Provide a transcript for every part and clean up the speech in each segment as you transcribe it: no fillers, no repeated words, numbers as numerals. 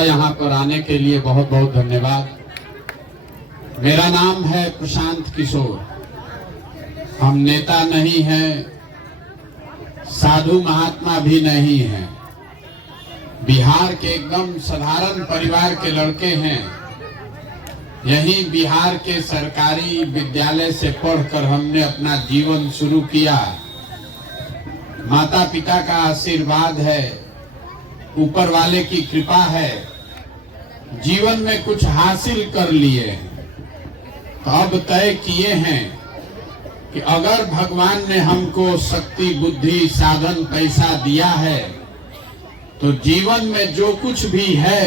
आपका यहाँ पर आने के लिए बहुत बहुत धन्यवाद। मेरा नाम है प्रशांत किशोर। हम नेता नहीं हैं, साधु महात्मा भी नहीं हैं। बिहार के एकदम साधारण परिवार के लड़के हैं। यही बिहार के सरकारी विद्यालय से पढ़कर हमने अपना जीवन शुरू किया। माता पिता का आशीर्वाद है, ऊपर वाले की कृपा है, जीवन में कुछ हासिल कर लिए। तो अब तय किए हैं कि अगर भगवान ने हमको शक्ति, बुद्धि, साधन, पैसा दिया है तो जीवन में जो कुछ भी है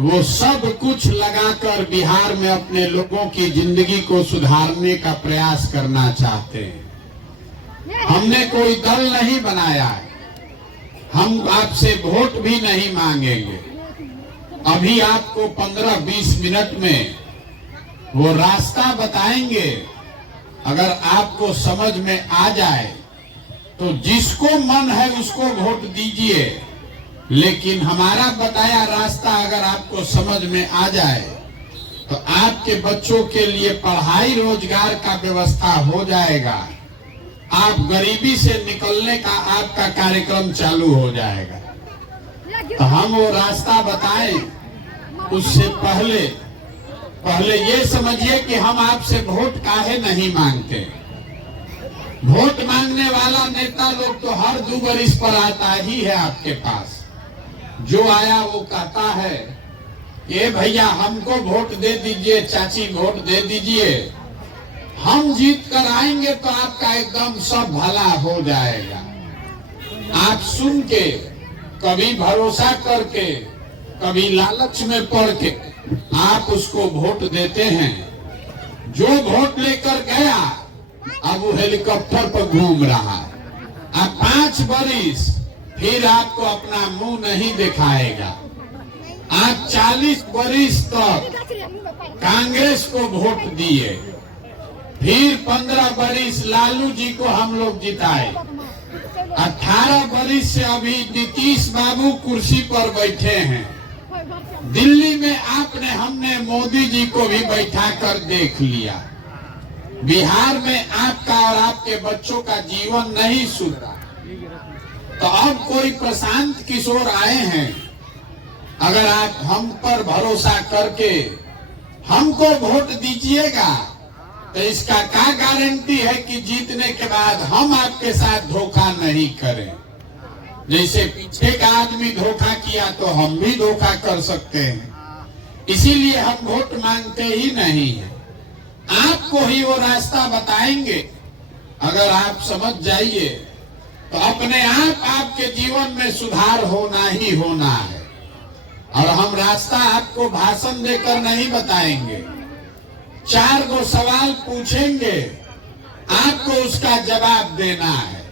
वो सब कुछ लगाकर बिहार में अपने लोगों की जिंदगी को सुधारने का प्रयास करना चाहते हैं। हमने कोई दल नहीं बनाया है, हम आपसे वोट भी नहीं मांगेंगे। अभी आपको 15-20 मिनट में वो रास्ता बताएंगे। अगर आपको समझ में आ जाए तो जिसको मन है उसको वोट दीजिए, लेकिन हमारा बताया रास्ता अगर आपको समझ में आ जाए तो आपके बच्चों के लिए पढ़ाई, रोजगार का व्यवस्था हो जाएगा। आप गरीबी से निकलने का आपका कार्यक्रम चालू हो जाएगा। तो हम वो रास्ता बताएं, उससे पहले ये समझिए कि हम आपसे वोट काहे नहीं मांगते। वोट मांगने वाला नेता लोग तो हर 2 बरिस पर आता ही है आपके पास। जो आया वो कहता है ये भैया हमको वोट दे दीजिए, चाची वोट दे दीजिए, हम जीत कर आएंगे तो आपका एकदम सब भला हो जाएगा। आप सुन के, कभी भरोसा करके, कभी लालच में पड़ के आप उसको वोट देते हैं। जो वोट लेकर गया अब वो हेलीकॉप्टर पर घूम रहा है। अब 5 बरिस फिर आपको अपना मुंह नहीं दिखाएगा। आप 40 बरिस तक कांग्रेस को वोट दिए, फिर 15 बरिस लालू जी को हम लोग जिताए, 18 बरिस से अभी नीतीश बाबू कुर्सी पर बैठे हैं। दिल्ली में हमने मोदी जी को भी बैठा कर देख लिया। बिहार में आपका और आपके बच्चों का जीवन नहीं सुधरा। तो अब कोई प्रशांत किशोर आए हैं, अगर आप हम पर भरोसा करके हमको वोट दीजिएगा तो इसका क्या गारंटी है कि जीतने के बाद हम आपके साथ धोखा नहीं करें। जैसे पीछे का आदमी धोखा किया तो हम भी धोखा कर सकते हैं। इसीलिए हम वोट मांगते ही नहीं हैं। आपको ही वो रास्ता बताएंगे। अगर आप समझ जाइए तो अपने आप आपके जीवन में सुधार होना ही होना है। और हम रास्ता आपको भाषण देकर नहीं बताएंगे। 4 गो सवाल पूछेंगे, आपको उसका जवाब देना है।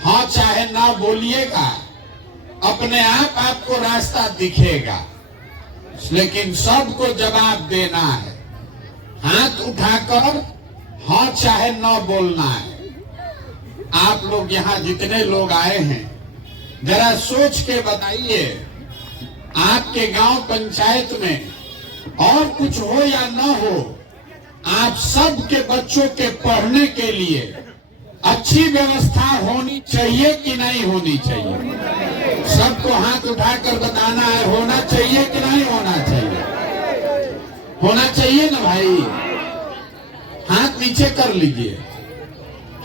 हाँ चाहे ना बोलिएगा, अपने आप आपको रास्ता दिखेगा, लेकिन सबको जवाब देना है। हाथ उठाकर हाँ चाहे ना बोलना है। आप लोग यहाँ जितने लोग आए हैं, जरा सोच के बताइए, आपके गांव पंचायत में और कुछ हो या न हो, आप सबके बच्चों के पढ़ने के लिए अच्छी व्यवस्था होनी चाहिए कि नहीं होनी चाहिए? सबको हाथ उठाकर बताना है, होना चाहिए कि नहीं होना चाहिए? होना चाहिए ना भाई? हाथ नीचे कर लीजिए।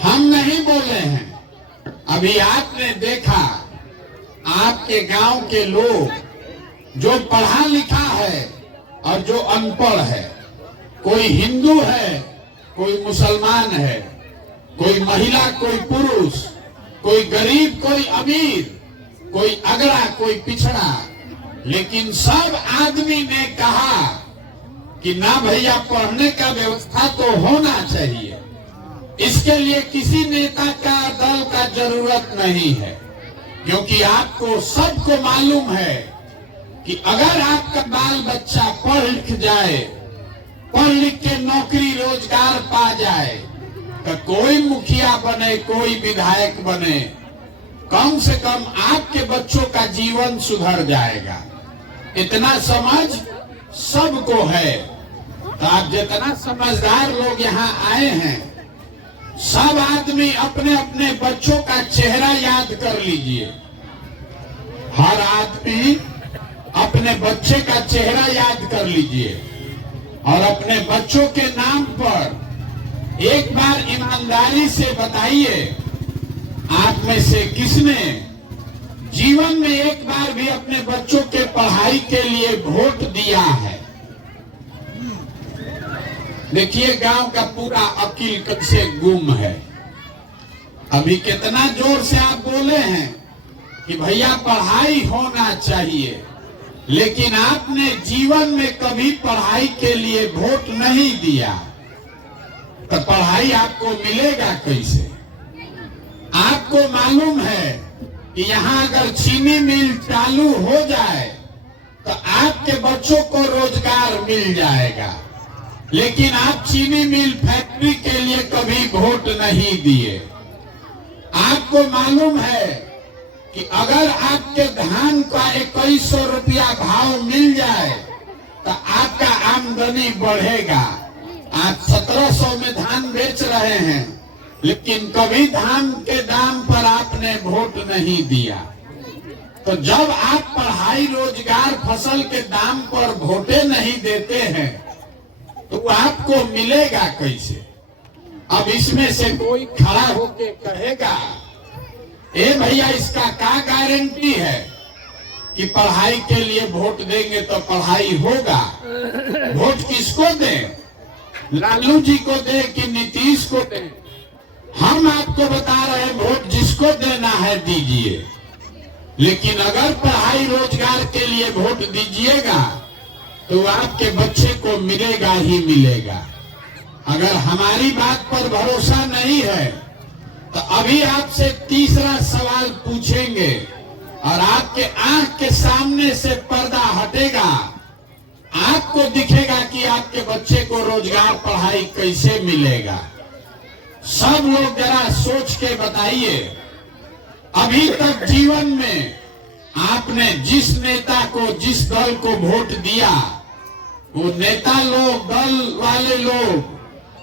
हम नहीं बोले हैं। अभी आपने देखा, आपके गांव के लोग जो पढ़ा लिखा है और जो अनपढ़ है, कोई हिंदू है, कोई मुसलमान है, कोई महिला, कोई पुरुष, कोई गरीब, कोई अमीर, कोई अगड़ा, कोई पिछड़ा, लेकिन सब आदमी ने कहा कि ना भैया पढ़ने का व्यवस्था तो होना चाहिए। इसके लिए किसी नेता का, दल का जरूरत नहीं है, क्योंकि आपको सबको मालूम है कि अगर आपका बाल बच्चा पढ़ लिख जाए, पढ़ लिख के नौकरी रोजगार पा जाए, तो कोई मुखिया बने, कोई विधायक बने, कम से कम आपके बच्चों का जीवन सुधर जाएगा। इतना समझ सबको है। तो आप जितना समझदार लोग यहाँ आए हैं, सब आदमी अपने अपने बच्चों का चेहरा याद कर लीजिए। हर आदमी अपने बच्चे का चेहरा याद कर लीजिए और अपने बच्चों के नाम पर एक बार ईमानदारी से बताइए, आप में से किसने जीवन में एक बार भी अपने बच्चों के पढ़ाई के लिए वोट दिया है? देखिए गांव का पूरा अकील कैसे गुम है। अभी कितना जोर से आप बोले हैं कि भैया पढ़ाई होना चाहिए, लेकिन आपने जीवन में कभी पढ़ाई के लिए वोट नहीं दिया, तो पढ़ाई आपको मिलेगा कैसे? आपको मालूम है कि यहाँ अगर चीनी मिल चालू हो जाए तो आपके बच्चों को रोजगार मिल जाएगा, लेकिन आप चीनी मिल फैक्ट्री के लिए कभी वोट नहीं दिए। आपको मालूम है कि अगर आपके धान का 2100 रुपया भाव मिल जाए तो आपका आमदनी बढ़ेगा। आप 1700 में धान बेच रहे हैं, लेकिन कभी धान के दाम पर आपने वोट नहीं दिया। तो जब आप पढ़ाई, रोजगार, फसल के दाम पर वोटे नहीं देते हैं तो आपको मिलेगा कैसे? अब इसमें से कोई खड़ा होके कहेगा, ए भैया इसका क्या गारंटी है कि पढ़ाई के लिए वोट देंगे तो पढ़ाई होगा? वोट किसको दें? लालू जी को दे कि नीतीश को दे? हम आपको बता रहे हैं, वोट जिसको देना है दीजिए, लेकिन अगर पढ़ाई रोजगार के लिए वोट दीजिएगा तो आपके बच्चे को मिलेगा ही मिलेगा। अगर हमारी बात पर भरोसा नहीं है तो अभी आपसे तीसरा सवाल पूछेंगे और आपके आंख के सामने से पर्दा हटेगा, आपको दिखेगा कि आपके बच्चे को रोजगार, पढ़ाई कैसे मिलेगा। सब लोग जरा सोच के बताइए, अभी तक जीवन में आपने जिस नेता को, जिस दल को वोट दिया, वो नेता लोग, दल वाले लोग,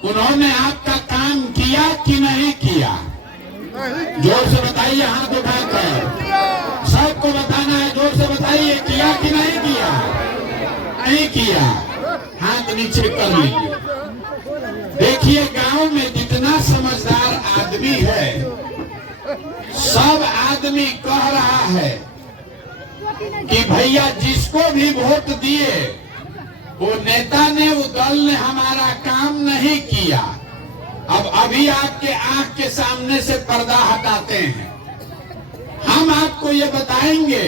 उन्होंने आपका काम किया कि नहीं किया? जोर से बताइए, हाथ उठाकर सबको बताना है। जोर से बताइए, किया कि नहीं किया? नहीं किया, हाथ नीचे कर लीजिए। देखिए गांव में जितना समझदार आदमी है, सब आदमी कह रहा है कि भैया जिसको भी वोट दिए वो नेता ने, वो दल ने हमारा काम नहीं किया। अब अभी आपके आंख के सामने से पर्दा हटाते हैं। हम आपको ये बताएंगे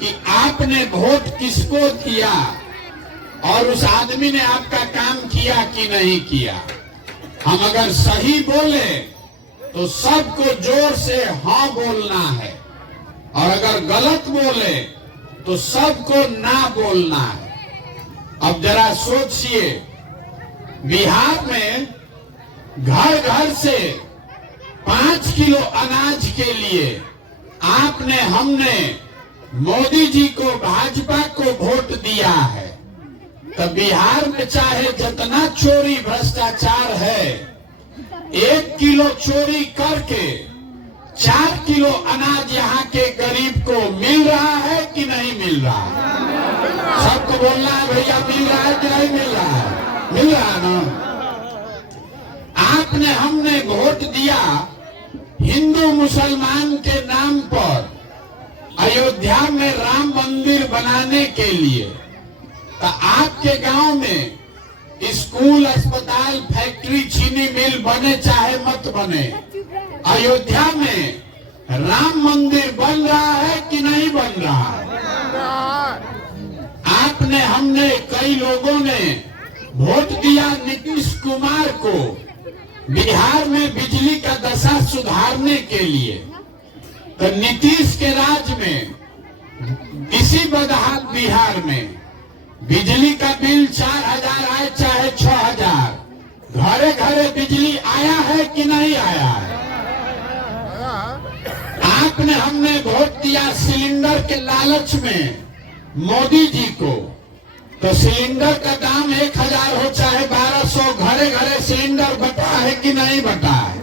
कि आपने वोट किसको दिया और उस आदमी ने आपका काम किया कि नहीं किया। हम अगर सही बोले तो सबको जोर से हाँ बोलना है, और अगर गलत बोले तो सबको ना बोलना है। अब जरा सोचिए, बिहार में घर घर से 5 किलो अनाज के लिए आपने, हमने मोदी जी को, भाजपा को वोट दिया है, तो बिहार में चाहे जितना चोरी भ्रष्टाचार है, 1 किलो चोरी करके 4 किलो अनाज यहाँ के गरीब को मिल रहा है कि नहीं मिल रहा है? सबको बोलना है भैया, मिल रहा है कि नहीं मिल रहा है? मिल रहा है ना? आपने, हमने वोट दिया हिंदू मुसलमान के नाम पर अयोध्या में राम मंदिर बनाने के लिए, तो आपके गांव में स्कूल, अस्पताल, फैक्ट्री, चीनी मिल बने चाहे मत बने, अयोध्या में राम मंदिर बन रहा है कि नहीं बन रहा है? आपने, हमने, कई लोगों ने वोट दिया नीतीश कुमार को बिहार में बिजली का दशा सुधारने के लिए, तो नीतीश के राज में इसी बदहाल बिहार में बिजली का बिल 4000 आए चाहे 6000, घरे घरे बिजली आया है कि नहीं आया है? आपने, हमने वोट दिया सिलेंडर के लालच में मोदी जी को, तो सिलेंडर का दाम 1000 हो चाहे 1200, घरे घरे सिलेंडर बटा है कि नहीं बटा है?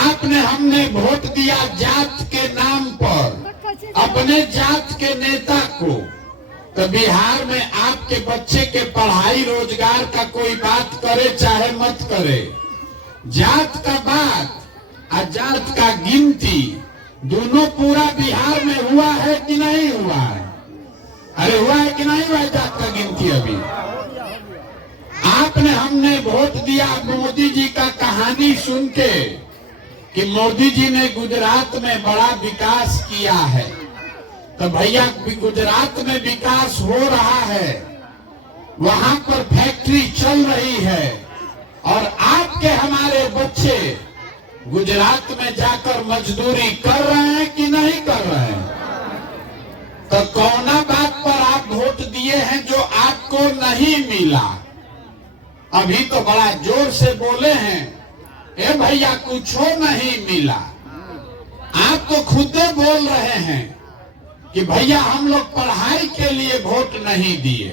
आपने हमने वोट दिया जात के नाम पर, अपने जात के नेता को, तो बिहार में आपके बच्चे के पढ़ाई रोजगार का कोई बात करे चाहे मत करे, जात का बात और जात का गिनती दोनों पूरा बिहार में हुआ है कि नहीं हुआ है? अरे हुआ है कि नहीं हुआ है जात का गिनती? अभी आपने हमने वोट दिया मोदी जी का कहानी सुन के कि मोदी जी ने गुजरात में बड़ा विकास किया है, तो भैया गुजरात में विकास हो रहा है, वहां पर फैक्ट्री चल रही है, और आपके हमारे बच्चे गुजरात में जाकर मजदूरी कर रहे हैं कि नहीं कर रहे हैं? तो कौना बात पर आप वोट दिए हैं जो आपको नहीं मिला? अभी तो बड़ा जोर से बोले हैं, ए भैया कुछो नहीं मिला। आप तो खुद बोल रहे हैं कि भैया हम लोग पढ़ाई के लिए वोट नहीं दिए,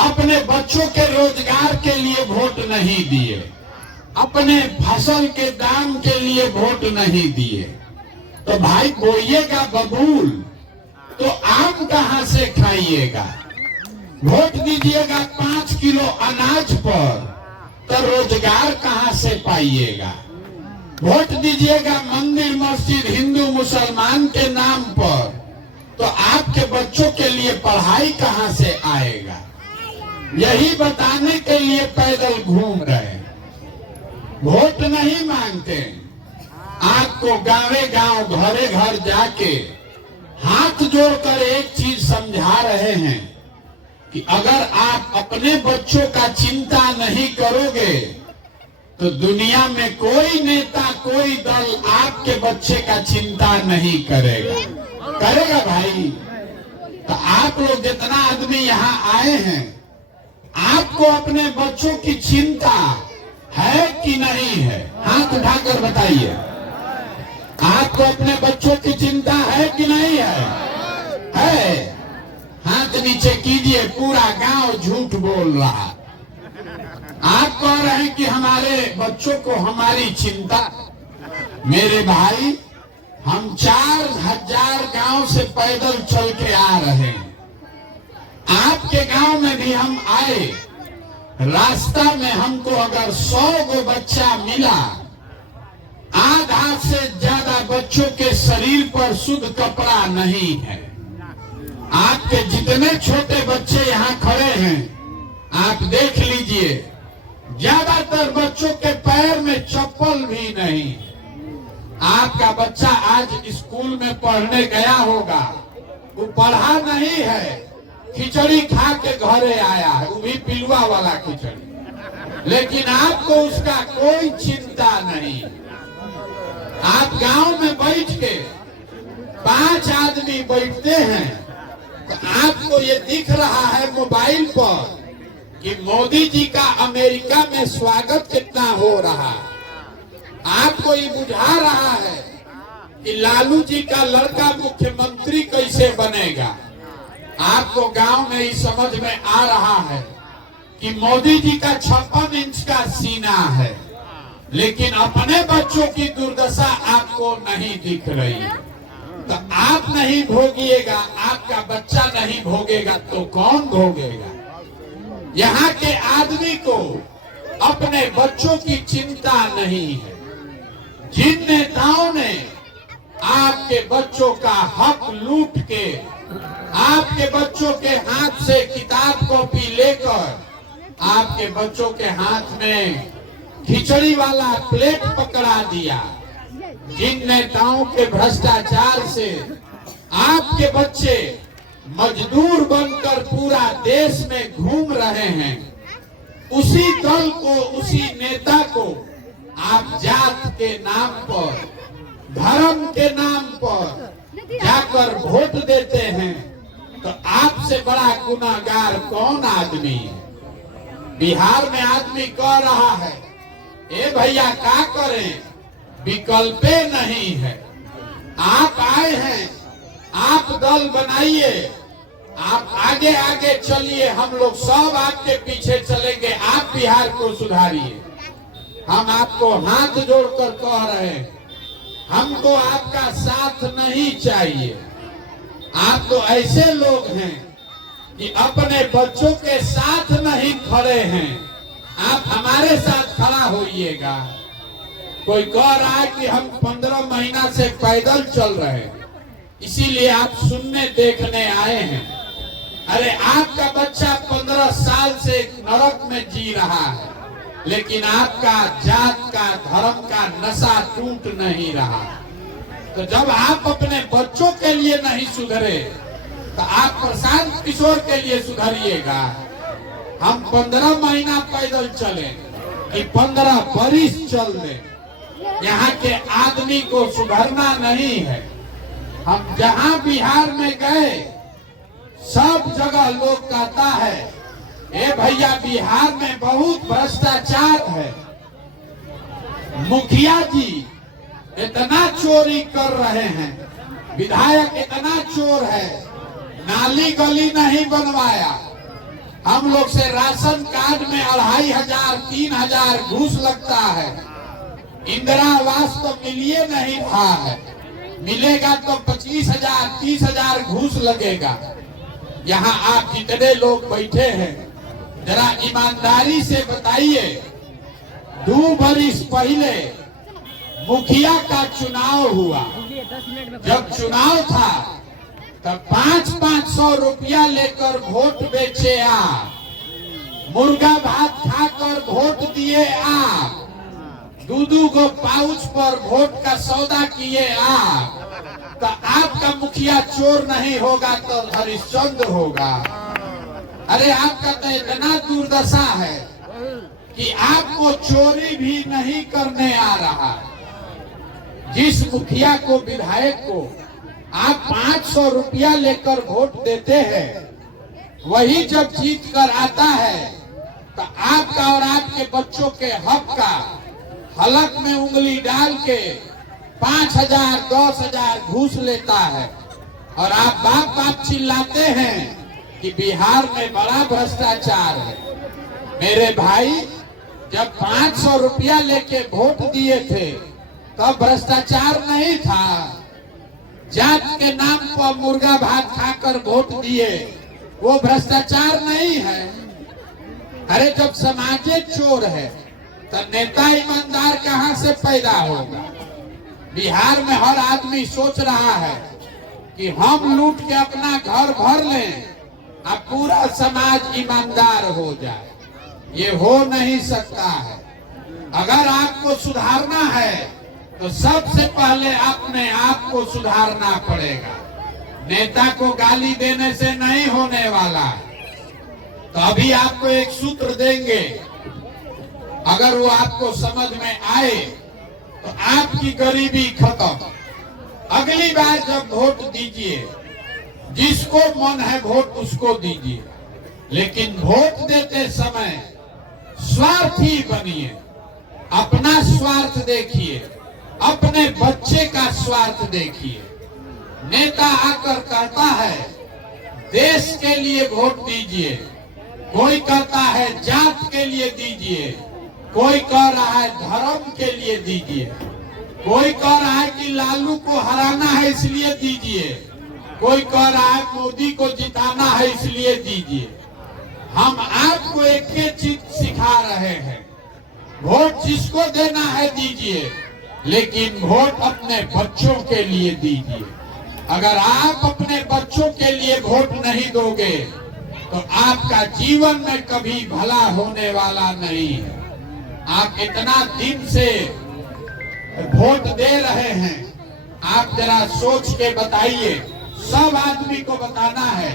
अपने बच्चों के रोजगार के लिए वोट नहीं दिए, अपने फसल के दाम के लिए वोट नहीं दिए। तो भाई बोइएगा बबूल तो आम कहां से खाइएगा? वोट दीजिएगा 5 किलो अनाज पर तो रोजगार कहां से पाइएगा? वोट दीजिएगा मंदिर मस्जिद हिंदू मुसलमान के नाम पर तो आपके बच्चों के लिए पढ़ाई कहां से आएगा? यही बताने के लिए पैदल घूम रहे हैं, वोट नहीं मांगते। आपको गांवे गांव घरे घर जाके हाथ जोड़कर एक चीज समझा रहे हैं कि अगर आप अपने बच्चों का चिंता नहीं करोगे तो दुनिया में कोई नेता कोई दल आपके बच्चे का चिंता नहीं करेगा। करेगा भाई? तो आप लोग जितना आदमी यहाँ आए हैं, आपको अपने बच्चों की चिंता है कि नहीं है? हाथ उठाकर बताइए, आपको अपने बच्चों की चिंता है कि नहीं है? है? हाथ नीचे कीजिए। पूरा गांव झूठ बोल रहा। आप कह रहे हैं कि हमारे बच्चों को हमारी चिंता। मेरे भाई, हम 4000 गांव से पैदल चल के आ रहे हैं। आपके गांव में भी हम आए, रास्ता में हमको अगर 100 गो बच्चा मिला, आधा से ज्यादा बच्चों के शरीर पर शुद्ध कपड़ा नहीं है। आपके जितने छोटे बच्चे यहाँ खड़े हैं, आप देख लीजिए, ज्यादातर बच्चों के पैर में चप्पल भी नहीं। आपका बच्चा आज स्कूल में पढ़ने गया होगा, वो पढ़ा नहीं है, खिचड़ी खा के घरे आया है, वो भी पिलुआ वाला खिचड़ी, लेकिन आपको उसका कोई चिंता नहीं। आप गांव में बैठ के 5 आदमी बैठते हैं तो आपको ये दिख रहा है मोबाइल पर कि मोदी जी का अमेरिका में स्वागत कितना हो रहा है। आपको ये बुझा रहा है कि लालू जी का लड़का मुख्यमंत्री कैसे बनेगा। आपको गांव में ही समझ में आ रहा है कि मोदी जी का 56 इंच का सीना है, लेकिन अपने बच्चों की दुर्दशा आपको नहीं दिख रही। तो आप नहीं भोगिएगा, आपका बच्चा नहीं भोगेगा तो कौन भोगेगा? यहाँ के आदमी को अपने बच्चों की चिंता नहीं है। जिन नेताओं ने आपके बच्चों का हक लूट के आपके बच्चों के हाथ से किताब कॉपी लेकर आपके बच्चों के हाथ में खिचड़ी वाला प्लेट पकड़ा दिया, जिन नेताओं के भ्रष्टाचार से आपके बच्चे मजदूर बनकर पूरा देश में घूम रहे हैं, उसी दल को, उसी नेता को आप जात के नाम पर, धर्म के नाम पर जाकर वोट देते हैं। तो आपसे बड़ा गुनाहगार कौन आदमी है? बिहार में आदमी कह रहा है, ए भैया क्या करें, विकल्पे नहीं है। आप आए हैं आप दल बनाइए, आप आगे आगे चलिए, हम लोग सब आपके पीछे चलेंगे। आप बिहार को सुधारिए। हम आपको हाथ जोड़कर कह रहे हैं, हमको आपका साथ नहीं चाहिए। आप तो ऐसे लोग हैं कि अपने बच्चों के साथ नहीं खड़े हैं। आप हमारे साथ खड़ा होइएगा। कोई कह रहा है कि हम 15 महीना से पैदल चल रहे हैं, इसीलिए आप सुनने देखने आए हैं। अरे आपका बच्चा 15 साल से नरक में जी रहा है, लेकिन आपका जात का धर्म का नशा टूट नहीं रहा। तो जब आप अपने बच्चों के लिए नहीं सुधरे तो आप प्रशांत किशोर के लिए सुधरिएगा। हम 15 महीना पैदल चले कि 15 बरिस चल दें, यहाँ के आदमी को सुधरना नहीं है। हम जहाँ बिहार में गए सब जगह लोग कहता है, ए भैया बिहार में बहुत भ्रष्टाचार है, मुखिया जी इतना चोरी कर रहे हैं, विधायक इतना चोर है, नाली गली नहीं बनवाया, हम लोग से राशन कार्ड में 2500 3000 घूस लगता है, इंदिरा आवास तो मिलिए नहीं रहा है, मिलेगा तो 25,000 30,000 घूस लगेगा। यहाँ आप जितने लोग बैठे हैं जरा ईमानदारी से बताइए, 2 बरिस पहले मुखिया का चुनाव हुआ, जब चुनाव था तब 500 रुपया लेकर वोट बेचे आप, मुर्गा भात खाकर वोट दिए आप, 2 गो पाउच पर वोट का सौदा किए आप। तो आपका मुखिया चोर नहीं होगा तो हरिश्चंद्र होगा। अरे आपका तो इतना दुर्दशा है कि आपको चोरी भी नहीं करने आ रहा। जिस मुखिया को, विधायक को आप 500 रुपया लेकर वोट देते हैं, वही जब जीत कर आता है तो आपका और आपके बच्चों के हक का हलक में उंगली डाल के 5,000 10,000 घूस लेता है। और आप बाप बाप चिल्लाते हैं कि बिहार में बड़ा भ्रष्टाचार है। मेरे भाई, जब 500 रुपया लेके वोट दिए थे तब भ्रष्टाचार नहीं था। जात के नाम पर मुर्गा भात खाकर वोट दिए, वो भ्रष्टाचार नहीं है। अरे जब समाजे चोर है तो नेता ईमानदार कहाँ से पैदा होगा। बिहार में हर आदमी सोच रहा है कि हम लूट के अपना घर भर लें, अब पूरा समाज ईमानदार हो जाए। ये हो नहीं सकता है। अगर आपको सुधारना है तो सबसे पहले अपने आप को सुधारना पड़ेगा। नेता को गाली देने से नहीं होने वाला। तो अभी आपको एक सूत्र देंगे, अगर वो आपको समझ में आए तो आपकी गरीबी खत्म। अगली बार जब वोट दीजिए, जिसको मन है वोट उसको दीजिए, लेकिन वोट देते समय स्वार्थी बनिए। अपना स्वार्थ देखिए, अपने बच्चे का स्वार्थ देखिए। नेता आकर कहता है देश के लिए वोट दीजिए, कोई कहता है जात के लिए दीजिए, कोई कह रहा है धर्म के लिए दीजिए, कोई कह रहा है कि लालू को हराना है इसलिए दीजिए, कोई कह रहा है मोदी को जिताना है इसलिए दीजिए। हम आपको एक ही चीज सिखा रहे हैं, वोट जिसको देना है दीजिए, लेकिन वोट अपने बच्चों के लिए दीजिए। अगर आप अपने बच्चों के लिए वोट नहीं दोगे तो आपका जीवन में कभी भला होने वाला नहीं है। आप इतना दिन से वोट दे रहे हैं, आप जरा सोच के बताइए। सब आदमी को बताना है,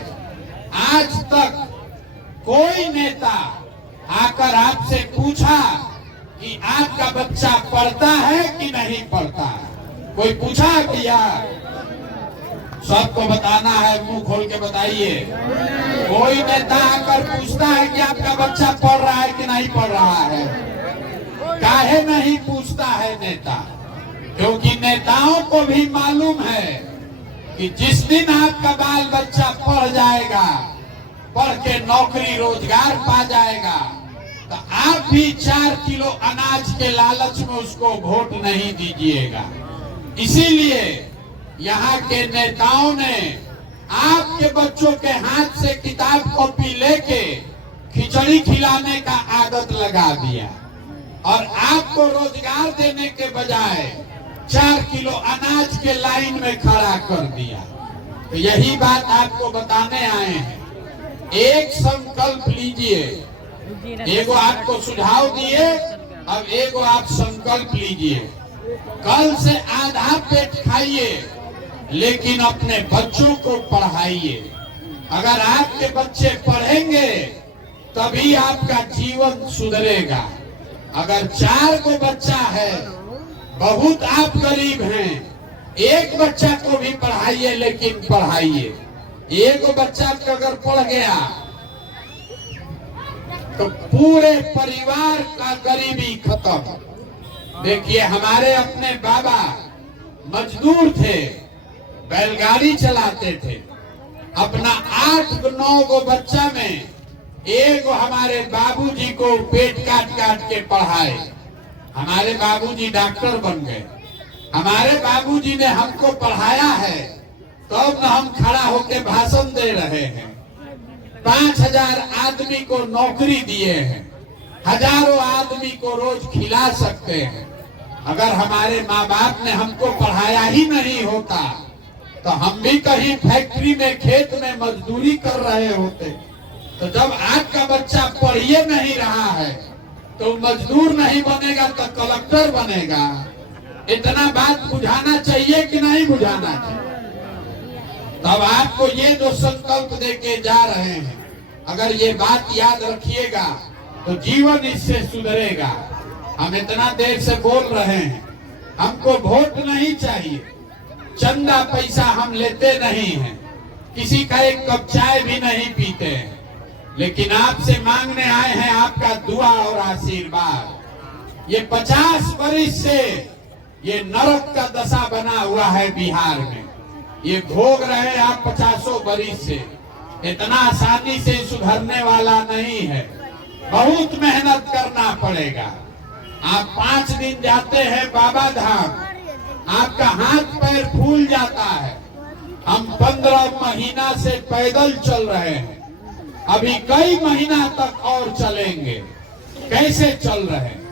आज तक कोई नेता आकर आपसे पूछा कि आपका बच्चा पढ़ता है कि नहीं पढ़ता है? कोई पूछा भैया? सबको बताना है, मुंह खोल के बताइए। कोई नेता आकर पूछता है कि आपका बच्चा पढ़ रहा है कि नहीं पढ़ रहा है? काहे नहीं पूछता है नेता? क्योंकि नेताओं को भी मालूम है कि जिस दिन आपका बाल बच्चा पढ़ जाएगा, पढ़ के नौकरी रोजगार पा जाएगा, तो आप भी 4 किलो अनाज के लालच में उसको वोट नहीं दीजिएगा। इसीलिए यहाँ के नेताओं ने आपके बच्चों के हाथ से किताब कॉपी लेके खिचड़ी खिलाने का आदत लगा दिया और आपको रोजगार देने के बजाय 4 किलो अनाज के लाइन में खड़ा कर दिया। तो यही बात आपको बताने आए हैं। एक संकल्प लीजिए, एगो आपको सुझाव दिए, अब एगो आप संकल्प लीजिए। कल से आधा पेट खाइए, लेकिन अपने बच्चों को पढ़ाइए। अगर आपके बच्चे पढ़ेंगे तभी आपका जीवन सुधरेगा। अगर 4 को बच्चा है, बहुत आप गरीब हैं, एक बच्चा को भी पढ़ाइए, लेकिन पढ़ाइए। एक बच्चा अगर पढ़ गया तो पूरे परिवार का गरीबी खत्म। देखिए, हमारे अपने बाबा मजदूर थे, बैलगाड़ी चलाते थे। अपना 8-9 गो बच्चा में एक हमारे बाबूजी को पेट काट काट के पढ़ाए। हमारे बाबूजी डॉक्टर बन गए। हमारे बाबूजी ने हमको पढ़ाया है, तब न हम खड़ा होकर भाषण दे रहे हैं। 5000 आदमी को नौकरी दिए हैं, हजारों आदमी को रोज खिला सकते हैं। अगर हमारे माँ बाप ने हमको पढ़ाया ही नहीं होता तो हम भी कहीं फैक्ट्री में, खेत में मजदूरी कर रहे होते। तो जब आपका बच्चा पढ़िए नहीं रहा है तो मजदूर नहीं बनेगा तो कलेक्टर बनेगा। इतना बात बुझाना चाहिए कि नहीं बुझाना चाहिए? तब आपको ये जो संकल्प देके जा रहे हैं, अगर ये बात याद रखिएगा तो जीवन इससे सुधरेगा। हम इतना देर से बोल रहे हैं, हमको वोट नहीं चाहिए, चंदा पैसा हम लेते नहीं हैं, किसी का एक कप चाय भी नहीं पीते हैं, लेकिन आपसे मांगने आए हैं आपका दुआ और आशीर्वाद। ये 50 वर्ष से ये नरक का दशा बना हुआ है बिहार में, ये भोग रहे आप 50 वर्ष से। इतना आसानी से सुधरने वाला नहीं है, बहुत मेहनत करना पड़ेगा। आप 5 दिन जाते हैं बाबा धाम, आपका हाथ पैर फूल जाता है। हम 15 महीना से पैदल चल रहे हैं, अभी कई महीना तक और चलेंगे। कैसे चल रहे हैं?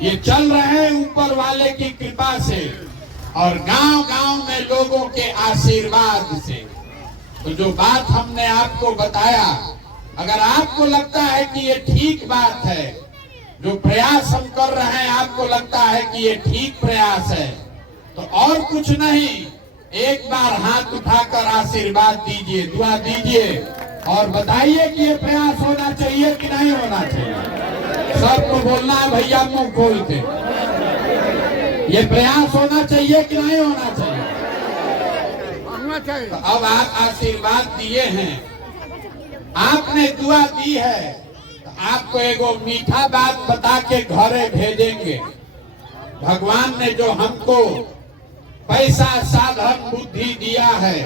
ये चल रहे हैं ऊपर वाले की कृपा से और गांव-गांव में लोगों के आशीर्वाद से। तो जो बात हमने आपको बताया, अगर आपको लगता है कि ये ठीक बात है, जो प्रयास हम कर रहे हैं आपको लगता है कि ये ठीक प्रयास है, तो और कुछ नहीं, एक बार हाथ उठाकर आशीर्वाद दीजिए, दुआ दीजिए और बताइए कि ये प्रयास होना चाहिए कि नहीं होना चाहिए। सबको बोलना है भैया मुंह खोल के, ये प्रयास होना चाहिए कि नहीं होना चाहिए? तो अब आप आशीर्वाद दिए हैं, आपने दुआ दी है, तो आपको एगो मीठा बात बता के घरे भेजेंगे। भगवान ने जो हमको पैसा, साधन, बुद्धि दिया है,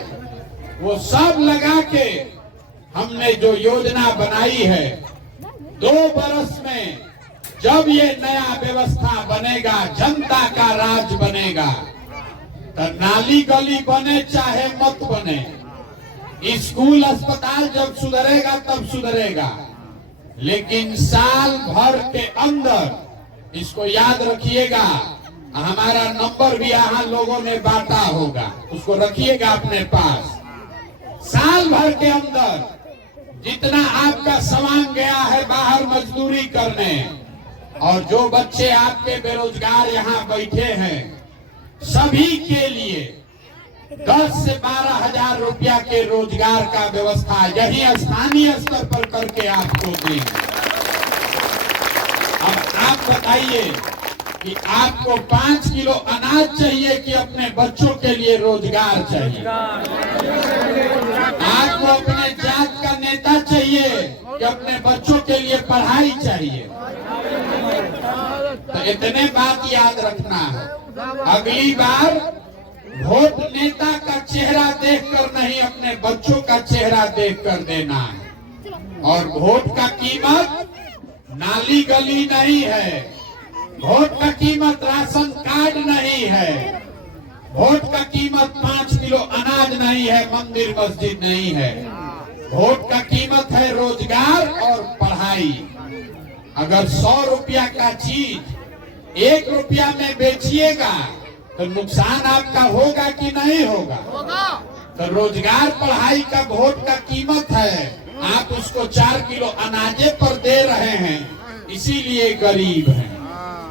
वो सब लगा के हमने जो योजना बनाई है, 2 बरस में जब ये नया व्यवस्था बनेगा, जनता का राज बनेगा, तो नाली गली बने चाहे मत बने, स्कूल अस्पताल जब सुधरेगा तब सुधरेगा, लेकिन साल भर के अंदर, इसको याद रखिएगा, हमारा नंबर भी यहाँ लोगों ने बांटा होगा, उसको रखिएगा अपने पास। साल भर के अंदर जितना आपका सामान गया है बाहर मजदूरी करने, और जो बच्चे आपके बेरोजगार यहाँ बैठे हैं, सभी के लिए 10 से 12 हजार रुपया के रोजगार का व्यवस्था यही स्थानीय स्तर पर करके आपको देंगे। अब आप बताइए कि आपको 5 किलो अनाज चाहिए कि अपने बच्चों के लिए रोजगार चाहिए? आपको अपने जात का नेता चाहिए कि अपने बच्चों के लिए पढ़ाई चाहिए? तो इतने बात याद रखना है। अगली बार वोट नेता का चेहरा देखकर नहीं, अपने बच्चों का चेहरा देखकर देना है। और वोट का कीमत नाली गली नहीं है, वोट का कीमत राशन कार्ड नहीं है, वोट का कीमत 5 किलो अनाज नहीं है, मंदिर मस्जिद नहीं है। वोट का कीमत है रोजगार और पढ़ाई। अगर 100 रुपया का चीज 1 रुपया में बेचिएगा तो नुकसान आपका होगा कि नहीं होगा? तो रोजगार पढ़ाई का वोट का कीमत है, आप उसको 4 किलो अनाजे पर दे रहे हैं, इसीलिए गरीब हैं।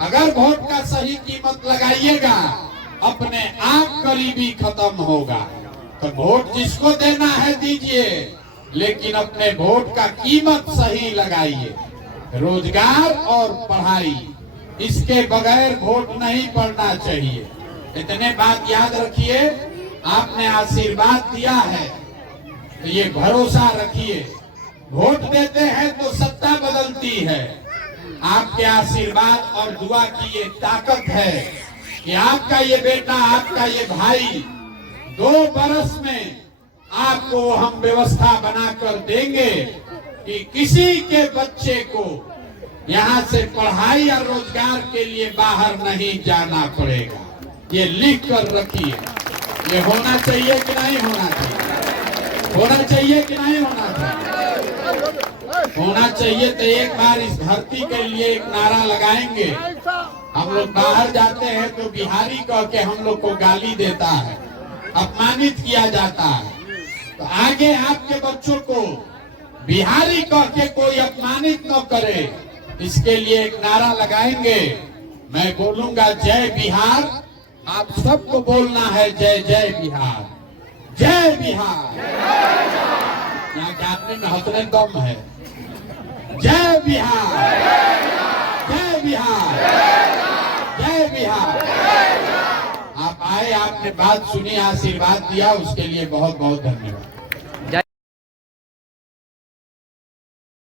अगर वोट का सही कीमत लगाइएगा अपने आप गरीबी खत्म होगा। तो वोट जिसको देना है दीजिए, लेकिन अपने वोट का कीमत सही लगाइए। रोजगार और पढ़ाई, इसके बगैर वोट नहीं पड़ना चाहिए। इतने बात याद रखिए, आपने आशीर्वाद दिया है तो ये भरोसा रखिए, वोट देते हैं तो सत्ता बदलती है। आपके आशीर्वाद और दुआ की ये ताकत है कि आपका ये बेटा, आपका ये भाई 2 बरस में आपको हम व्यवस्था बनाकर देंगे कि किसी के बच्चे को यहाँ से पढ़ाई और रोजगार के लिए बाहर नहीं जाना पड़ेगा। ये लिख कर रखिए। ये होना चाहिए कि नहीं होना चाहिए? होना चाहिए कि नहीं होना चाहिए? होना चाहिए। तो एक बार इस धरती के लिए एक नारा लगाएंगे। हम लोग बाहर जाते हैं तो बिहारी कह के हम लोग को गाली देता है, अपमानित किया जाता है। तो आगे आपके बच्चों को बिहारी कह के कोई अपमानित न करे, इसके लिए एक नारा लगाएंगे। मैं बोलूंगा जय बिहार, आप सबको बोलना है जय जय बिहार, जय बिहार। यहाँ के आदमी में हौसले दम है। जय बिहार, जय बिहार, जय बिहार। आप आए, आपने बात सुनी, आशीर्वाद दिया, उसके लिए बहुत बहुत धन्यवाद।